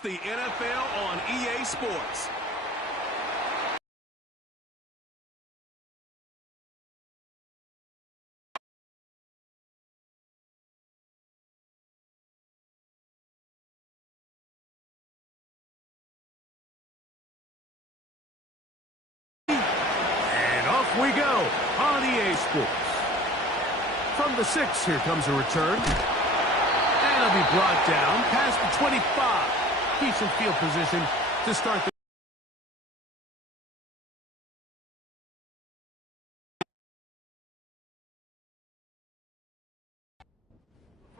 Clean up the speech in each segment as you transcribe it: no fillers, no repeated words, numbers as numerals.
It's the NFL on EA Sports. And off we go on EA Sports. From the 6, here comes a return. And it'll be brought down past the 25. Decent field position to start the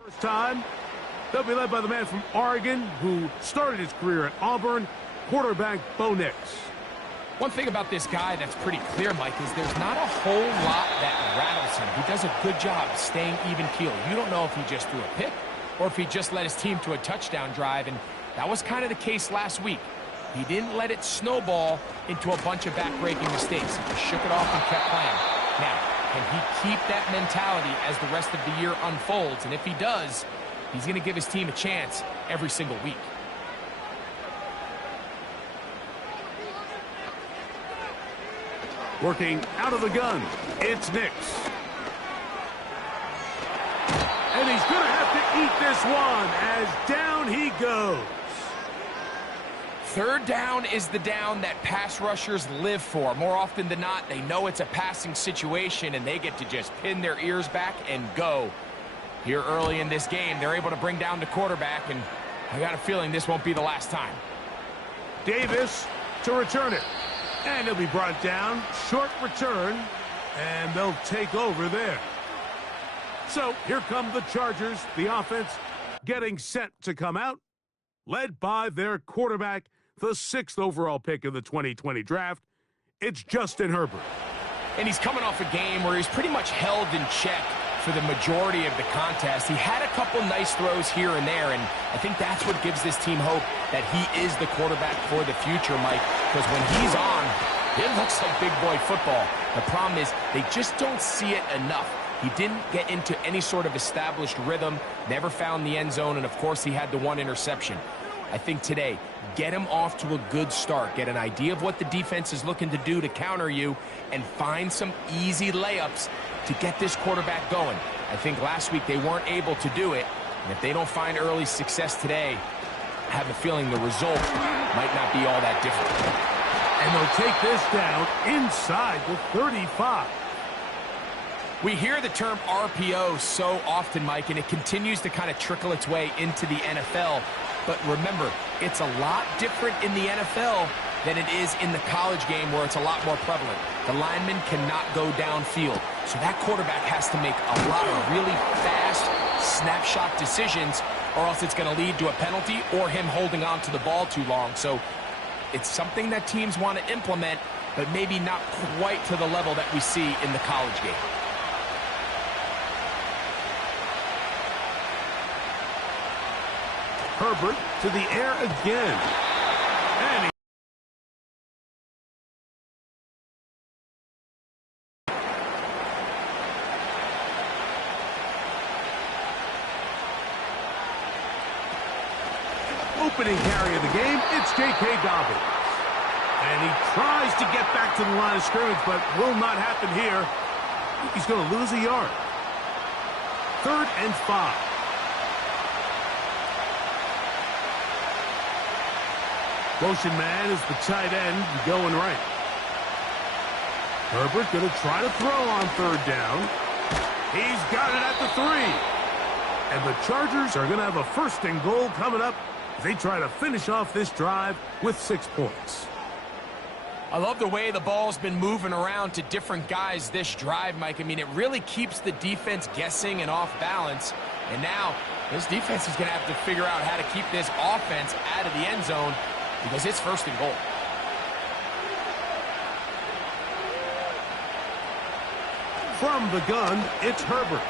first time. They'll be led by the man from Oregon who started his career at Auburn, quarterback Bo Nix. One thing about this guy that's pretty clear, Mike, is there's not a whole lot that rattles him. He does a good job staying even-keeled. You don't know if he just threw a pick or if he just led his team to a touchdown drive, and that was kind of the case last week. He didn't let it snowball into a bunch of back-breaking mistakes. He just shook it off and kept playing. Now, can he keep that mentality as the rest of the year unfolds? And if he does, he's going to give his team a chance every single week. Working out of the gun, it's Nix. And he's going to have to eat this one as down he goes. Third down is the down that pass rushers live for. More often than not, they know it's a passing situation, and they get to just pin their ears back and go. Here early in this game, they're able to bring down the quarterback, and I got a feeling this won't be the last time. Davis to return it. And he'll be brought down. Short return. And they'll take over there. So here come the Chargers. The offense getting set to come out. Led by their quarterback, the 6th overall pick of the 2020 draft. It's Justin Herbert. And he's coming off a game where he's pretty much held in check for the majority of the contest. He had a couple nice throws here and there, and I think that's what gives this team hope that he is the quarterback for the future, Mike, because when he's on, it looks like big boy football. The problem is they just don't see it enough. He didn't get into any sort of established rhythm, never found the end zone, and of course he had the one interception. I think today, get him off to a good start. Get an idea of what the defense is looking to do to counter you, and find some easy layups to get this quarterback going. I think last week they weren't able to do it, and if they don't find early success today, I have a feeling the result might not be all that different. And they'll take this down inside the 35. We hear the term RPO so often, Mike, and it continues to kind of trickle its way into the NFL. But remember, it's a lot different in the NFL than it is in the college game where it's a lot more prevalent. The lineman cannot go downfield. So that quarterback has to make a lot of really fast snapshot decisions, or else it's going to lead to a penalty or him holding on to the ball too long. So it's something that teams want to implement, but maybe not quite to the level that we see in the college game. Herbert to the air again. And he opening carry of the game, it's J.K. Dobbins. And he tries to get back to the line of scrimmage, but will not happen here. He's going to lose a yard. 3rd and 5. Motion man is the tight end going right. Herbert going to try to throw on 3rd down. He's got it at the 3. And the Chargers are going to have a 1st and goal coming up as they try to finish off this drive with 6 points. I love the way the ball's been moving around to different guys this drive, Mike. I mean, it really keeps the defense guessing and off balance. And now this defense is going to have to figure out how to keep this offense out of the end zone, because it's 1st and goal. From the gun, it's Herbert.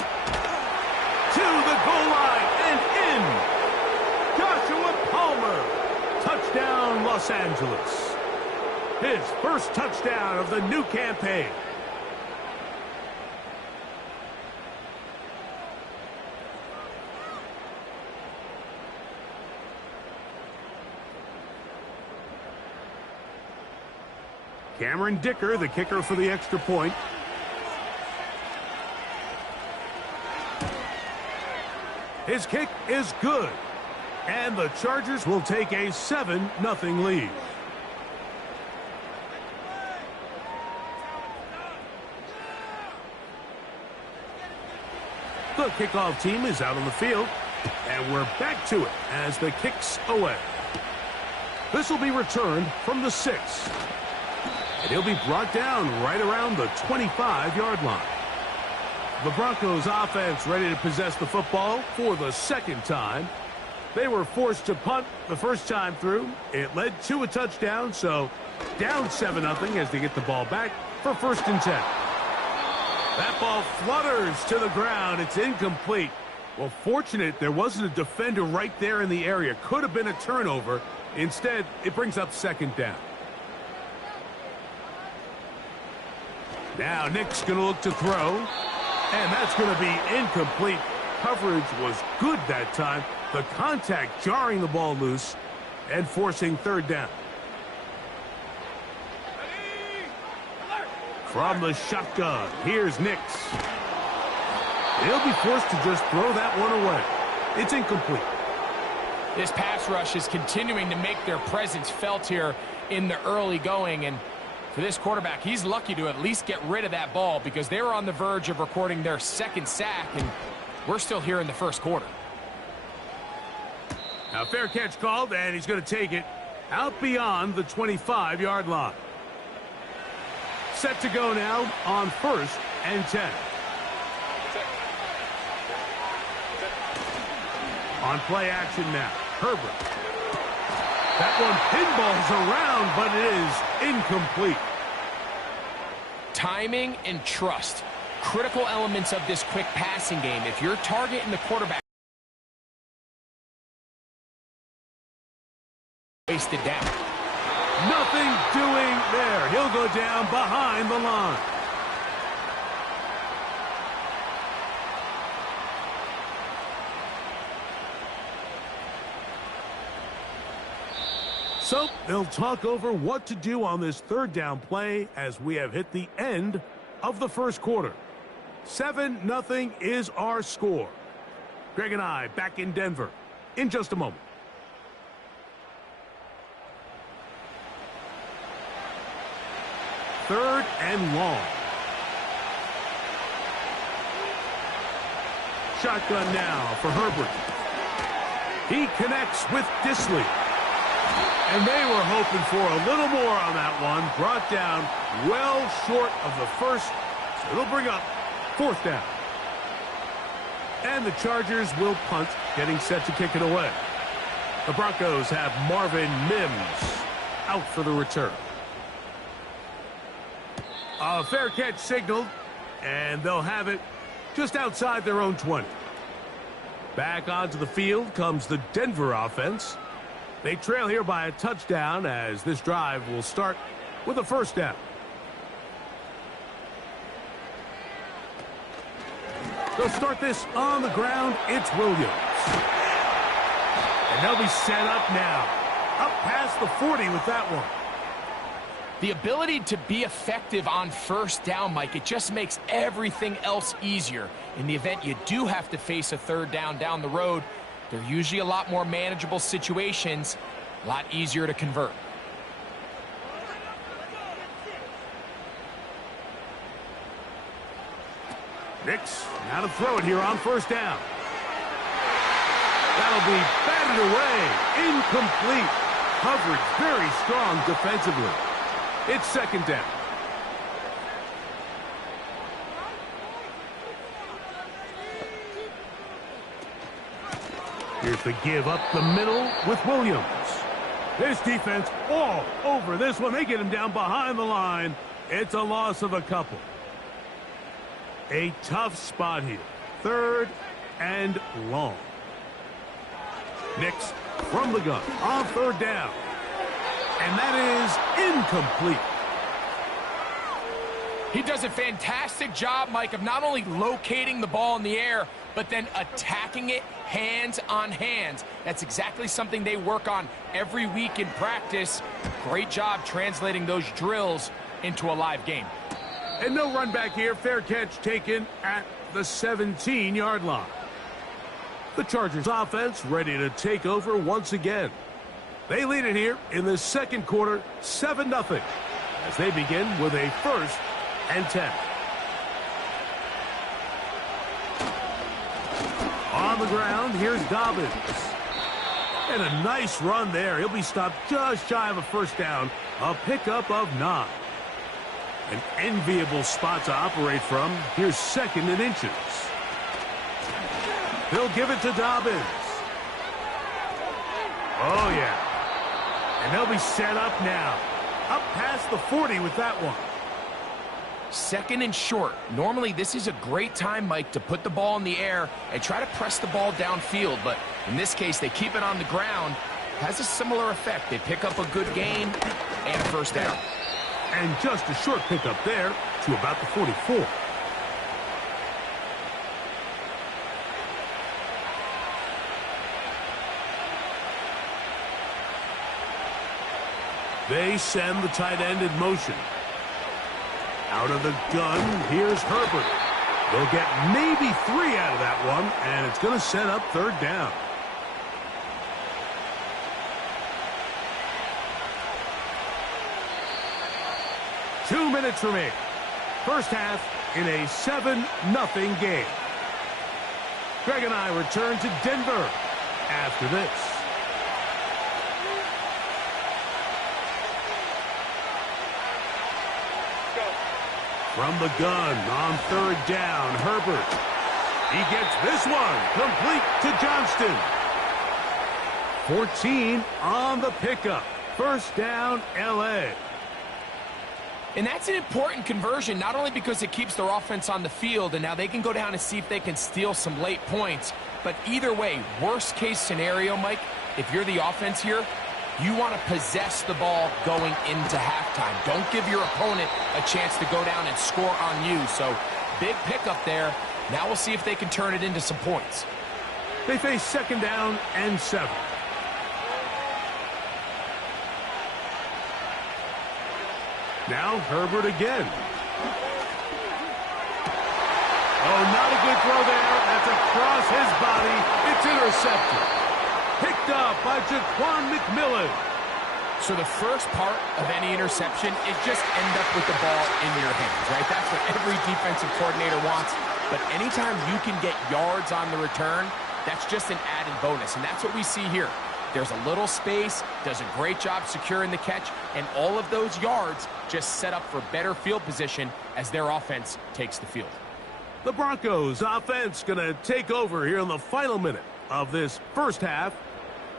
To the goal line and in. Joshua Palmer. Touchdown, Los Angeles. His 1st touchdown of the new campaign. Cameron Dicker, the kicker for the extra point. His kick is good. And the Chargers will take a 7-0 lead. The kickoff team is out on the field. And we're back to it as the kick's away. This will be returned from the 6. And he'll be brought down right around the 25-yard line. The Broncos offense ready to possess the football for the second time. They were forced to punt the first time through. It led to a touchdown, so down 7-0 as they get the ball back for 1st and 10. That ball flutters to the ground. It's incomplete. Well, fortunate there wasn't a defender right there in the area. Could have been a turnover. Instead, it brings up 2nd down. Now Nick's going to look to throw, and that's going to be incomplete. Coverage was good that time. The contact jarring the ball loose and forcing 3rd down. From the shotgun, here's Nix. He'll be forced to just throw that one away. It's incomplete. This pass rush is continuing to make their presence felt here in the early going, and for this quarterback, he's lucky to at least get rid of that ball because they were on the verge of recording their 2nd sack, and we're still here in the 1st quarter. Now, fair catch called, and he's going to take it out beyond the 25-yard line. Set to go now on 1st and 10. On play action now, Herbert. That one pinballs around, but it is incomplete. Timing and trust, critical elements of this quick passing game. If you're targeting the quarterback, wasted down. Nothing doing there. He'll go down behind the line. So they'll talk over what to do on this 3rd down play as we have hit the end of the 1st quarter. 7-0 is our score. Greg and I back in Denver in just a moment. Third and long. Shotgun now for Herbert. He connects with Disley. And they were hoping for a little more on that one. Brought down well short of the 1st. So it'll bring up 4th down. And the Chargers will punt, getting set to kick it away. The Broncos have Marvin Mims out for the return. A fair catch signaled, and they'll have it just outside their own 20. Back onto the field comes the Denver offense. They trail here by a touchdown as this drive will start with a 1st down. They'll start this on the ground. It's Williams. And they'll be set up now. Up past the 40 with that one. The ability to be effective on 1st down, Mike, it just makes everything else easier. In the event you do have to face a 3rd down the road, they're usually a lot more manageable situations, a lot easier to convert. Nix, now to throw it here on 1st down. That'll be batted away. Incomplete. Coverage very strong defensively. It's 2nd down. Here's the give up the middle with Williams. This defense all over this one. They get him down behind the line. It's a loss of a couple. A tough spot here. 3rd and long. Nix from the gun on 3rd down. And that is incomplete. He does a fantastic job, Mike, of not only locating the ball in the air, but then attacking it hands on hands. That's exactly something they work on every week in practice. Great job translating those drills into a live game. And no run back here. Fair catch taken at the 17-yard line. The Chargers offense ready to take over once again. They lead it here in the second quarter, 7-0, as they begin with a 1st and 10. On the ground, here's Dobbins. And a nice run there. He'll be stopped just shy of a first down. A pickup of 9. An enviable spot to operate from. Here's 2nd and inches. They'll give it to Dobbins. Oh, yeah. And they'll be set up now. Up past the 40 with that one. 2nd and short. Normally, this is a great time, Mike, to put the ball in the air and try to press the ball downfield. But in this case, they keep it on the ground. Has a similar effect. They pick up a good gain and a first down. And just a short pickup there to about the 44. They send the tight end in motion. Out of the gun, here's Herbert. They'll get maybe 3 out of that one, and it's going to set up 3rd down. Two minutes remaining. First half in a 7-0 game. Greg and I return to Denver after this. From the gun on 3rd down, Herbert. He gets this one complete to Johnston. 14 on the pickup. First down, L.A. And that's an important conversion, not only because it keeps their offense on the field, and now they can go down and see if they can steal some late points. But either way, worst case scenario, Mike, if you're the offense here, you want to possess the ball going into halftime. Don't give your opponent a chance to go down and score on you. So, big pickup there. Now we'll see if they can turn it into some points. They face 2nd down and 7. Now Herbert again. Oh, not a good throw there. That's across his body. It's intercepted. Picked up by Jaquan McMillan. So the first part of any interception is just end up with the ball in your hands, right? That's what every defensive coordinator wants. But anytime you can get yards on the return, that's just an added bonus. And that's what we see here. There's a little space, does a great job securing the catch, and all of those yards just set up for better field position as their offense takes the field. The Broncos offense going to take over here in the final minute of this first half.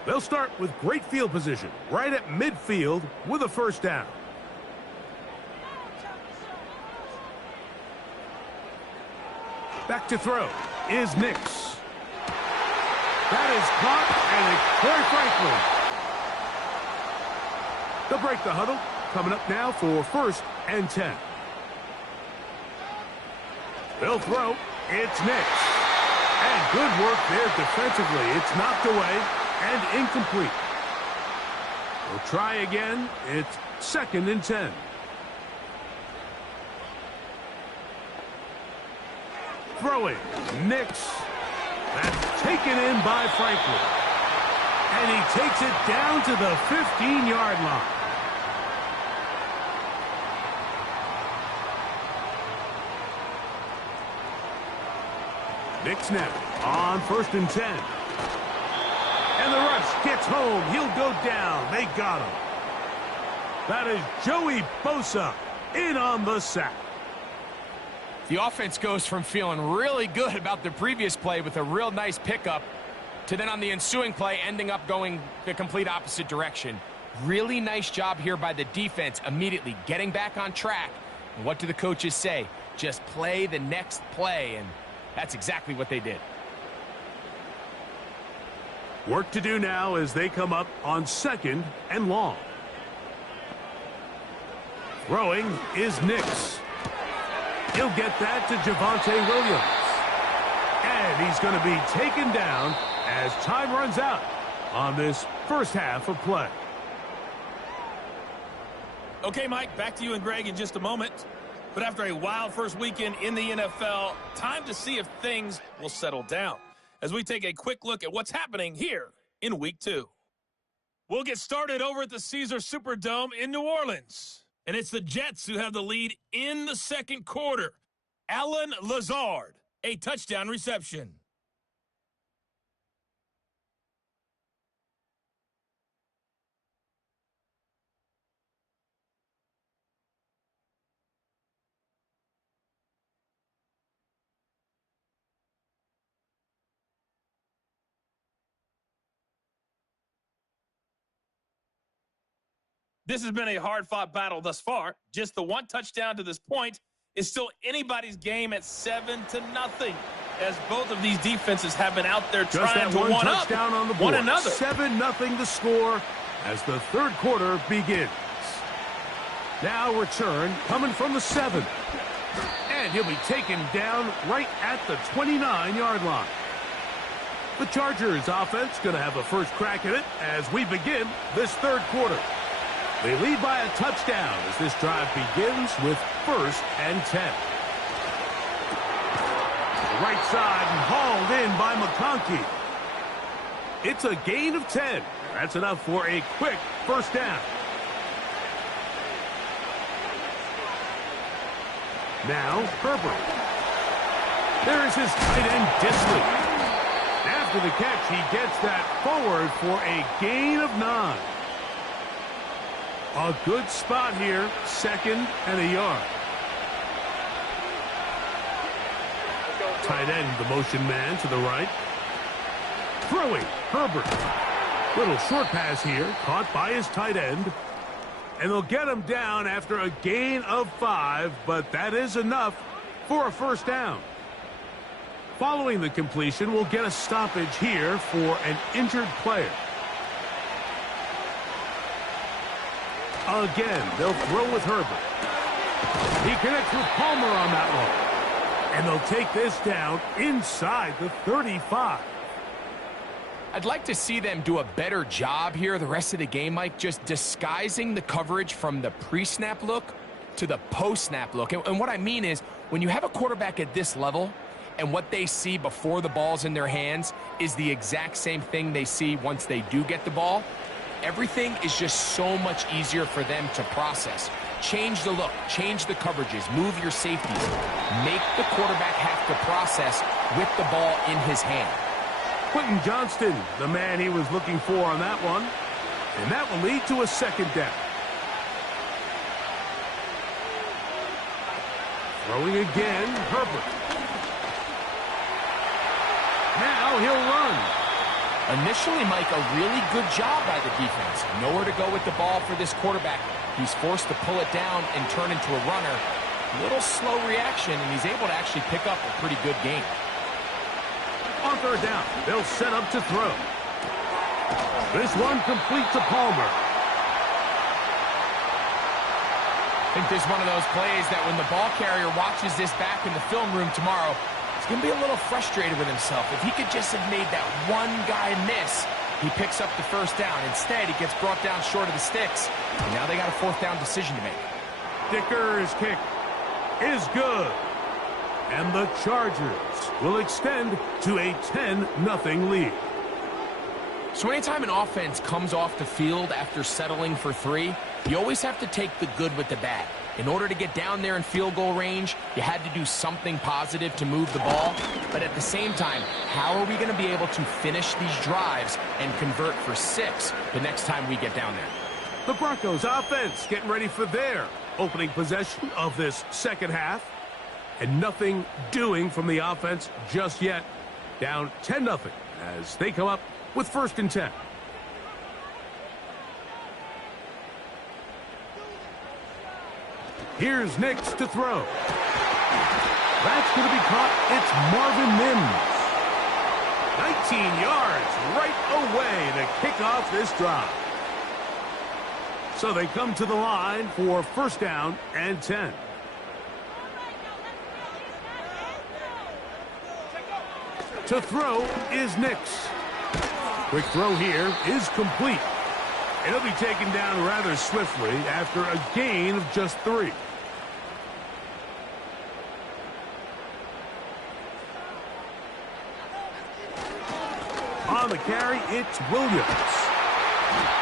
They'll start with great field position right at midfield with a first down. Back to throw is Nix. That is caught, and it's Corey Franklin. They'll break the huddle. Coming up now for 1st and 10. They'll throw. It's Nix. And good work there defensively. It's knocked away and incomplete. We'll try again. It's 2nd and 10. Throwing. Nix. That's taken in by Franklin. And he takes it down to the 15-yard line. Nix now on 1st and 10. And the rush gets home. He'll go down. They got him. That is Joey Bosa in on the sack. The offense goes from feeling really good about the previous play with a real nice pickup to then on the ensuing play ending up going the complete opposite direction. Really nice job here by the defense immediately getting back on track. And what do the coaches say? Just play the next play, and that's exactly what they did. Work to do now as they come up on 2nd and long. Throwing is Nix. He'll get that to Javonte Williams. And he's going to be taken down as time runs out on this first half of play. Okay, Mike, back to you and Greg in just a moment. But after a wild first weekend in the NFL, time to see if things will settle down as we take a quick look at what's happening here in Week 2. We'll get started over at the Caesar Superdome in New Orleans. And it's the Jets who have the lead in the second quarter. Allen Lazard, a touchdown reception. This has been a hard-fought battle thus far. Just the one touchdown to this point is still anybody's game at 7-0, as both of these defenses have been out there trying to one-up one another. 7-0 the score as the third quarter begins. Now return coming from the 7. And he'll be taken down right at the 29-yard line. The Chargers offense going to have a first crack at it as we begin this third quarter. They lead by a touchdown as this drive begins with 1st and 10. Right side and hauled in by McConkey. It's a gain of 10. That's enough for a quick first down. Now Herbert. There is his tight end Disley. After the catch, he gets that forward for a gain of 9. A good spot here, 2nd and a yard. Tight end, the motion man to the right. Throwing, Herbert. Little short pass here, caught by his tight end. And they'll get him down after a gain of 5, but that is enough for a first down. Following the completion, we'll get a stoppage here for an injured player. Again, they'll throw with Herbert. He connects with Palmer on that one. And they'll take this down inside the 35. I'd like to see them do a better job here the rest of the game, Mike, just disguising the coverage from the pre-snap look to the post-snap look. And what I mean is, when you have a quarterback at this level and what they see before the ball's in their hands is the exact same thing they see once they do get the ball, everything is just so much easier for them to process. Change the look, change the coverages, move your safeties. Make the quarterback have to process with the ball in his hand. Quentin Johnston, the man he was looking for on that one. And that will lead to a second down. Throwing again, Herbert. Now he'll run. Initially, Mike, a really good job by the defense. Nowhere to go with the ball for this quarterback. He's forced to pull it down and turn into a runner. Little slow reaction, and he's able to actually pick up a pretty good game. On third down, they'll set up to throw. This one complete to Palmer. I think there's one of those plays that when the ball carrier watches this back in the film room tomorrow, he's going to be a little frustrated with himself. If he could just have made that one guy miss, he picks up the first down. Instead, he gets brought down short of the sticks, and now they got a 4th down decision to make. Dicker's kick is good. And the Chargers will extend to a 10-0 lead. So anytime an offense comes off the field after settling for 3, you always have to take the good with the bad. In order to get down there in field goal range, you had to do something positive to move the ball. But at the same time, how are we going to be able to finish these drives and convert for 6 the next time we get down there? The Broncos offense getting ready for their opening possession of this second half. And nothing doing from the offense just yet. Down 10-0 as they come up with 1st and 10. Here's Nix to throw. That's going to be caught. It's Marvin Mims. 19 yards right away to kick off this drive. So they come to the line for 1st down and 10. To throw is Nix. Quick throw here is complete. It'll be taken down rather swiftly after a gain of just 3. On the carry, it's Williams.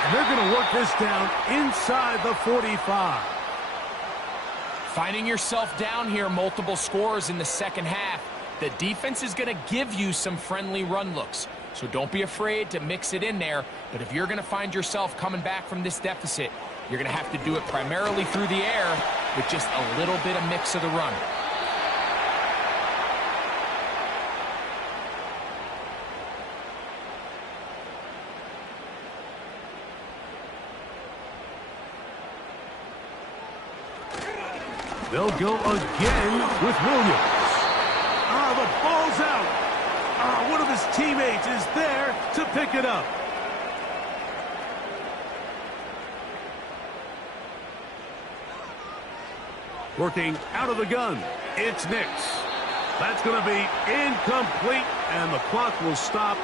And they're going to work this down inside the 45. Finding yourself down here, multiple scores in the second half. The defense is going to give you some friendly run looks. So don't be afraid to mix it in there. But if you're going to find yourself coming back from this deficit, you're going to have to do it primarily through the air with just a little bit of mix of the run. They'll go again with Williams. The ball's out. One of his teammates is there to pick it up. Working out of the gun, it's Nix. That's going to be incomplete, and the clock will stop.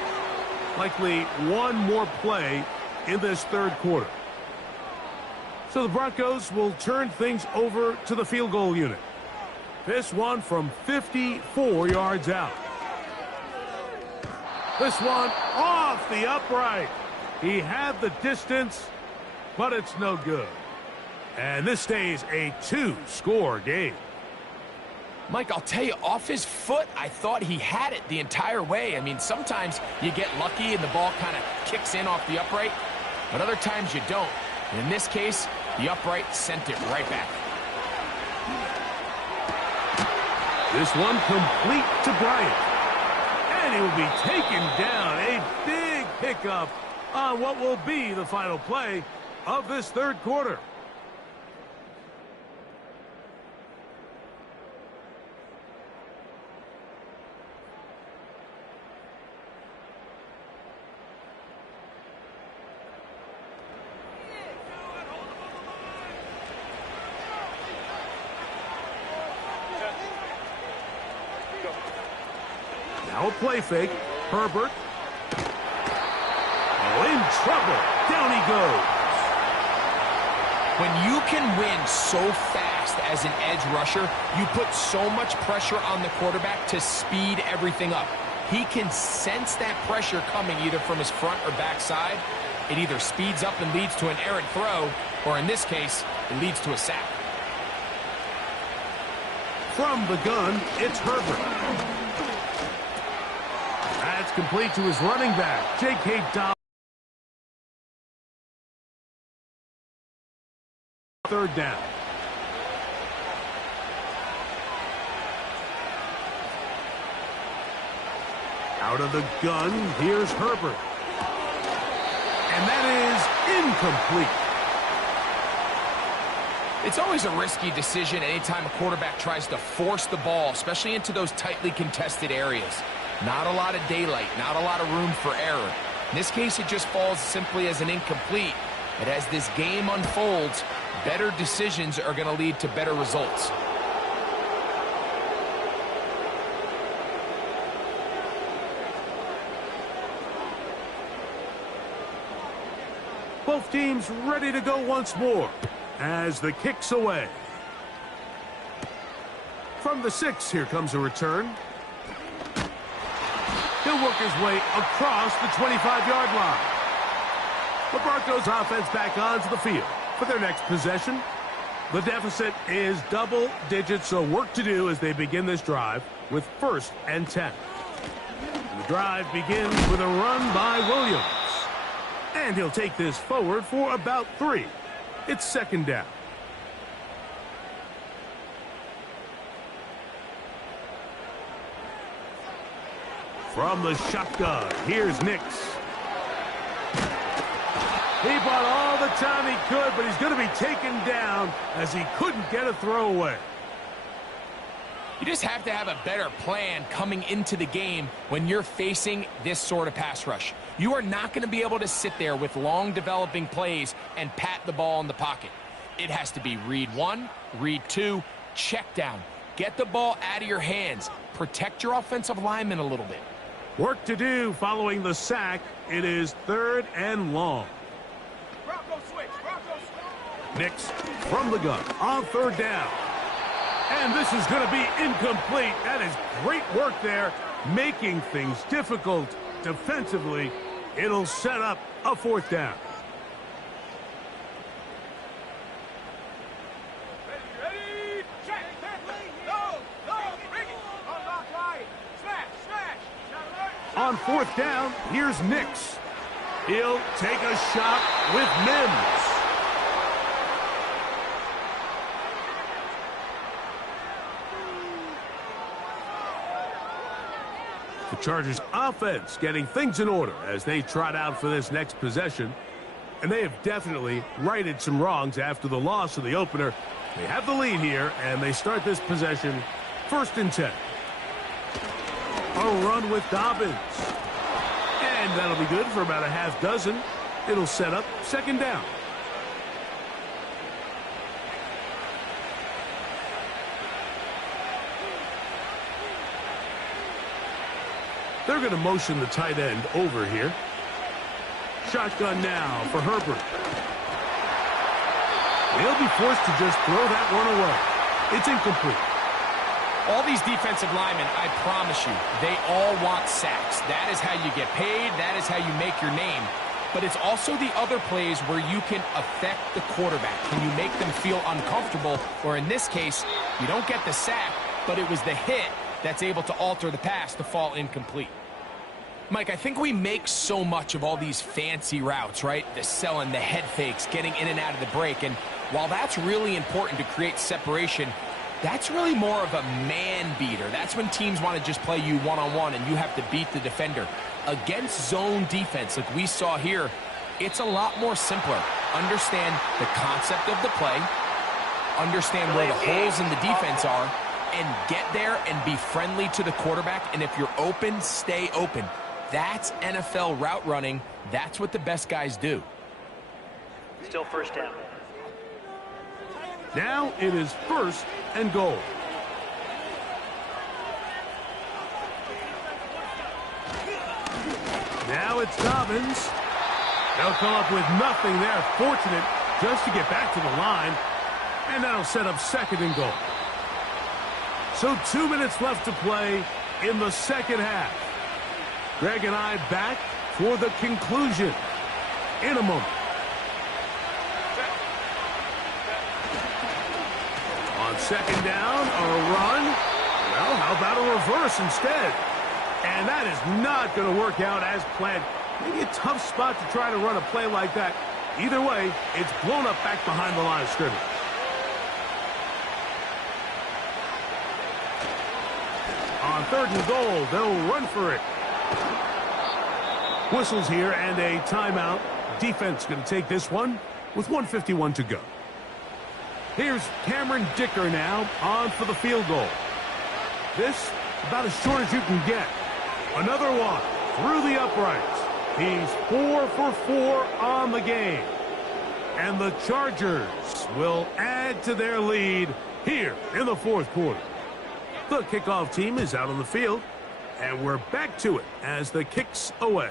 Likely one more play in this third quarter. So the Broncos will turn things over to the field goal unit. This one from 54 yards out. This one off the upright. He had the distance, but it's no good. And this stays a 2-score game. Mike, I'll tell you, off his foot, I thought he had it the entire way. I mean, sometimes you get lucky and the ball kind of kicks in off the upright, but other times you don't. And in this case, the upright sent it right back. This one complete to Bryant. And he will be taken down. A big pickup on what will be the final play of this third quarter. Now a play fake. Herbert. Oh, in trouble. Down he goes. When you can win so fast as an edge rusher, you put so much pressure on the quarterback to speed everything up. He can sense that pressure coming either from his front or back side. It either speeds up and leads to an errant throw, or in this case, it leads to a sack. From the gun, it's Herbert. That's complete to his running back, J.K. Dobbins. Third down. Out of the gun, here's Herbert. And that is incomplete. It's always a risky decision anytime a quarterback tries to force the ball, especially into those tightly contested areas. Not a lot of daylight, not a lot of room for error. In this case, it just falls simply as an incomplete. But as this game unfolds, better decisions are going to lead to better results. Both teams ready to go once more as the kick's away. From the 6, here comes a return. He'll work his way across the 25-yard line. The Broncos offense back onto the field for their next possession. The deficit is double digits, so work to do as they begin this drive with 1st and 10. The drive begins with a run by Williams. And he'll take this forward for about 3. It's 2nd down. From the shotgun, here's Nix. He bought all the time he could, but he's going to be taken down as he couldn't get a throwaway. You just have to have a better plan coming into the game when you're facing this sort of pass rush. You are not going to be able to sit there with long developing plays and pat the ball in the pocket. It has to be read 1, read 2, check down. Get the ball out of your hands. Protect your offensive lineman a little bit. Work to do following the sack. It is 3rd and long. Broncos switch. Broncos switch. Nix from the gun on 3rd down. And this is going to be incomplete. That is great work there, making things difficult defensively. It'll set up a 4th down. Ready? Check. Go. Bring it. Unlock right. Smash. On 4th down, here's Nix. He'll take a shot with Mims. The Chargers offense getting things in order as they trot out for this next possession. And they have definitely righted some wrongs after the loss of the opener. They have the lead here, and they start this possession 1st and 10. A run with Dobbins. And that'll be good for about a half dozen. It'll set up 2nd down. They're going to motion the tight end over here. Shotgun now for Herbert. They'll be forced to just throw that one away. It's incomplete. All these defensive linemen, I promise you, they all want sacks. That is how you get paid. That is how you make your name. But it's also the other plays where you can affect the quarterback. Can you make them feel uncomfortable? Or in this case, you don't get the sack, but it was the hit that's able to alter the pass to fall incomplete. Mike, I think we make so much of all these fancy routes, right? The selling, the head fakes, getting in and out of the break. And while that's really important to create separation, that's really more of a man beater. That's when teams want to just play you one-on-one and you have to beat the defender. Against zone defense, like we saw here, it's a lot more simpler. Understand the concept of the play, understand where the holes in the defense are, and get there and be friendly to the quarterback. And if you're open, stay open. That's NFL route running. That's what the best guys do. Still 1st down. Now it is 1st and goal. Now it's Dobbins. They'll come up with nothing there. Fortunate just to get back to the line. And that'll set up 2nd and goal. So 2 minutes left to play in the 2nd half. Greg and I back for the conclusion in a moment. On 2nd down, a run. Well, how about a reverse instead? And that is not going to work out as planned. Maybe a tough spot to try to run a play like that. Either way, it's blown up back behind the line of scrimmage. On 3rd and goal, they'll run for it. Whistles here and a timeout. Defense going to take this one with 1:51 to go. Here's Cameron Dicker now on for the field goal. This about as short as you can get. Another one through the uprights. He's 4 for 4 on the game. And the Chargers will add to their lead here in the 4th quarter. The kickoff team is out on the field, and we're back to it as the kick's away.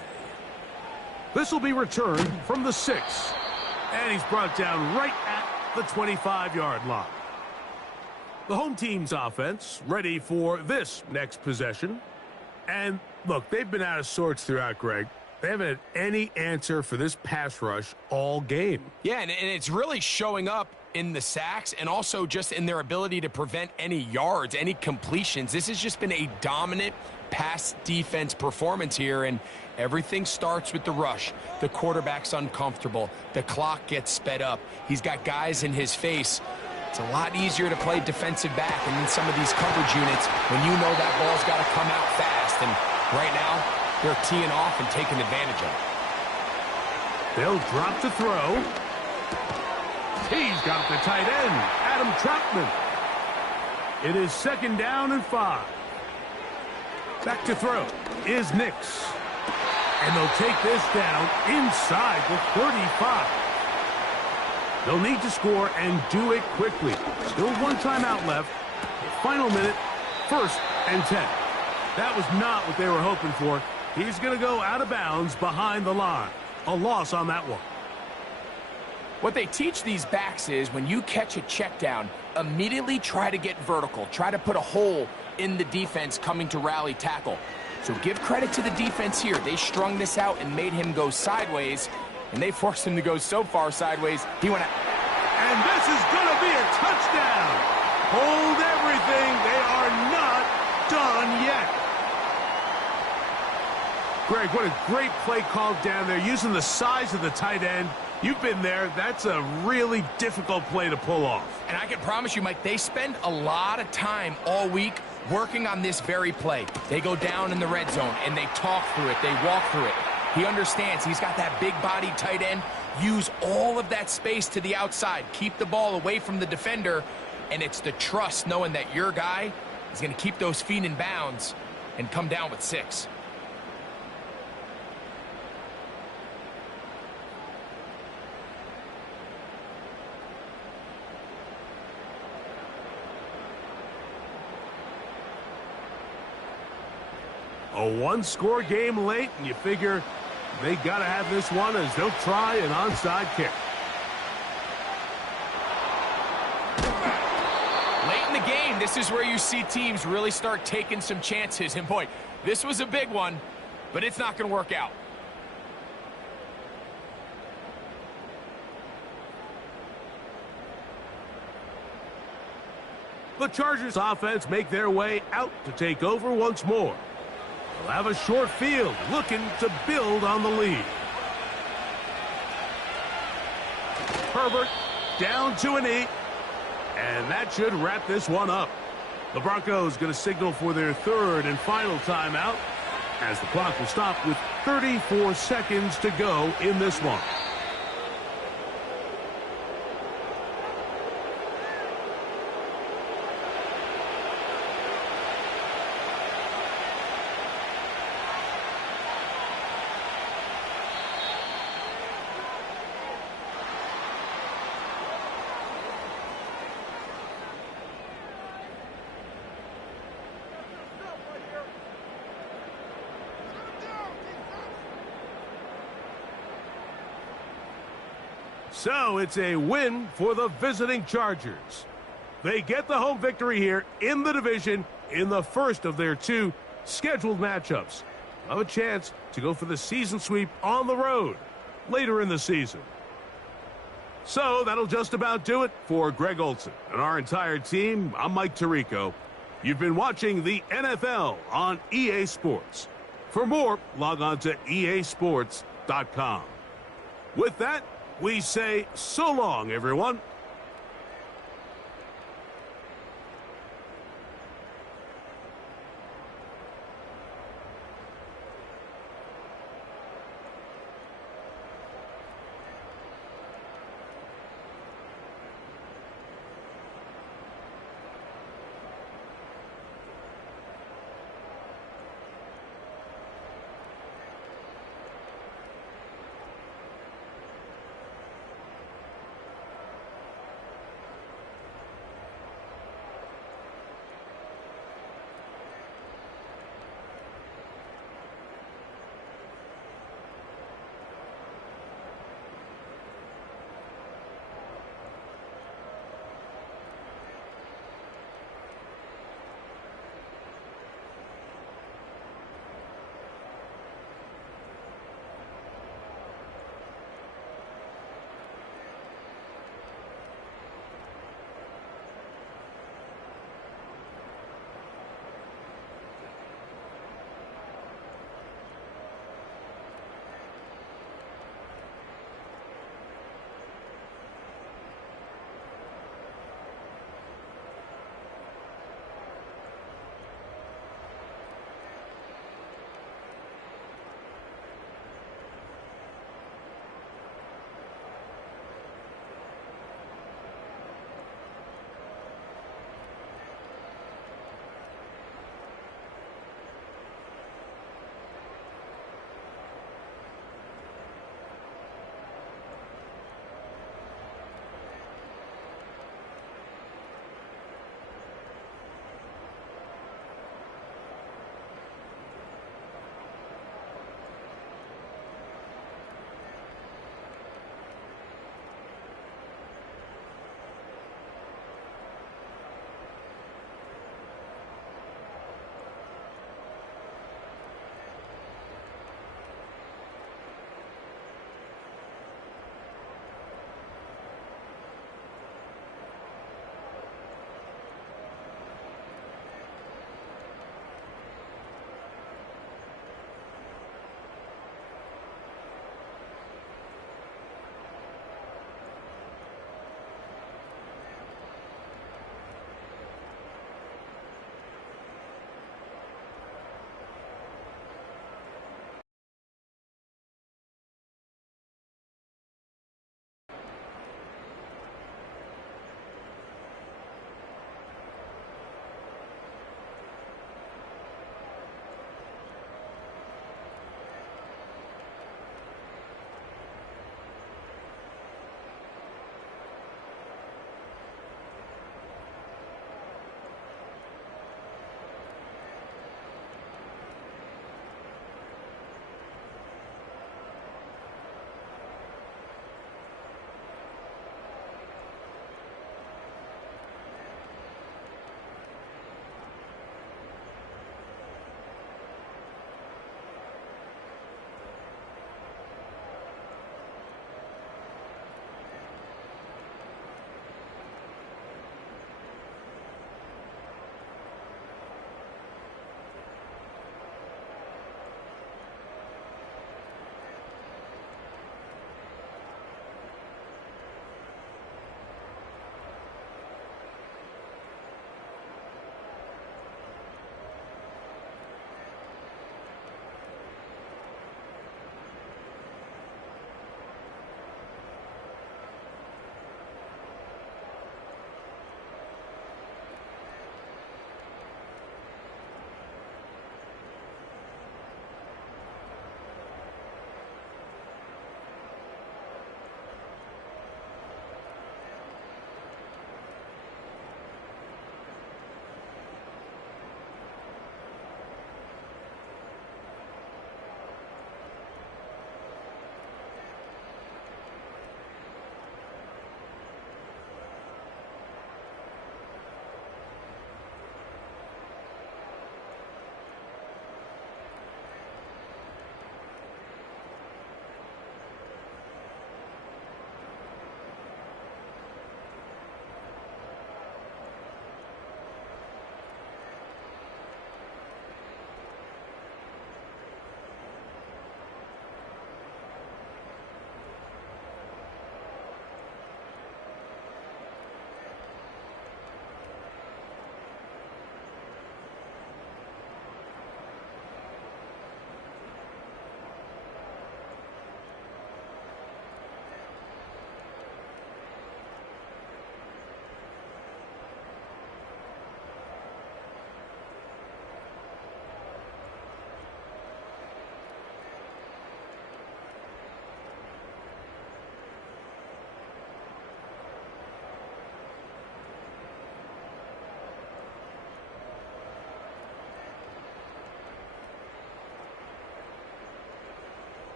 This will be returned from the 6, and he's brought down right at the 25-yard line. The home team's offense ready for this next possession. And look, they've been out of sorts throughout, Greg. They haven't had any answer for this pass rush all game. Yeah, and it's really showing up in the sacks and also just in their ability to prevent any yards, any completions. This has just been a dominant pass defense performance here, and everything starts with the rush. The quarterback's uncomfortable. The clock gets sped up. He's got guys in his face. It's a lot easier to play defensive back and in some of these coverage units when you know that ball's got to come out fast. And right now, they're teeing off and taking advantage of it. They'll drop to throw. He's got the tight end, Adam Troutman. It is 2nd down and 5. Back to throw is Nix. And they'll take this down inside the 35. They'll need to score and do it quickly. Still one timeout left. Final minute, 1st and 10. That was not what they were hoping for. He's going to go out of bounds behind the line. A loss on that one. What they teach these backs is when you catch a check down, immediately try to get vertical. Try to put a hole in the defense coming to rally tackle. So give credit to the defense here. They strung this out and made him go sideways, and they forced him to go so far sideways, he went out. And this is going to be a touchdown. Hold everything. They are not done yet. Greg, what a great play call down there, using the size of the tight end. You've been there. That's a really difficult play to pull off. And I can promise you, Mike, they spend a lot of time all week working on this very play. They go down in the red zone, and they talk through it. They walk through it. He understands he's got that big-bodied tight end. Use all of that space to the outside. Keep the ball away from the defender, and it's the trust knowing that your guy is going to keep those feet in bounds and come down with 6. A one-score game late, and you figure they got to have this one as they'll try an onside kick. Late in the game, this is where you see teams really start taking some chances. And boy, this was a big one, but it's not going to work out. The Chargers offense make their way out to take over once more. They'll have a short field, looking to build on the lead. Herbert down to a knee, and that should wrap this one up. The Broncos going to signal for their third and final timeout, as the clock will stop with 34 seconds to go in this one. So it's a win for the visiting Chargers. They get the home victory here in the division in the first of their 2 scheduled matchups. Have a chance to go for the season sweep on the road later in the season. So that'll just about do it for Greg Olsen and our entire team. I'm Mike Tirico. You've been watching the NFL on EA Sports. For more, log on to easports.com. With that, we say so long, everyone.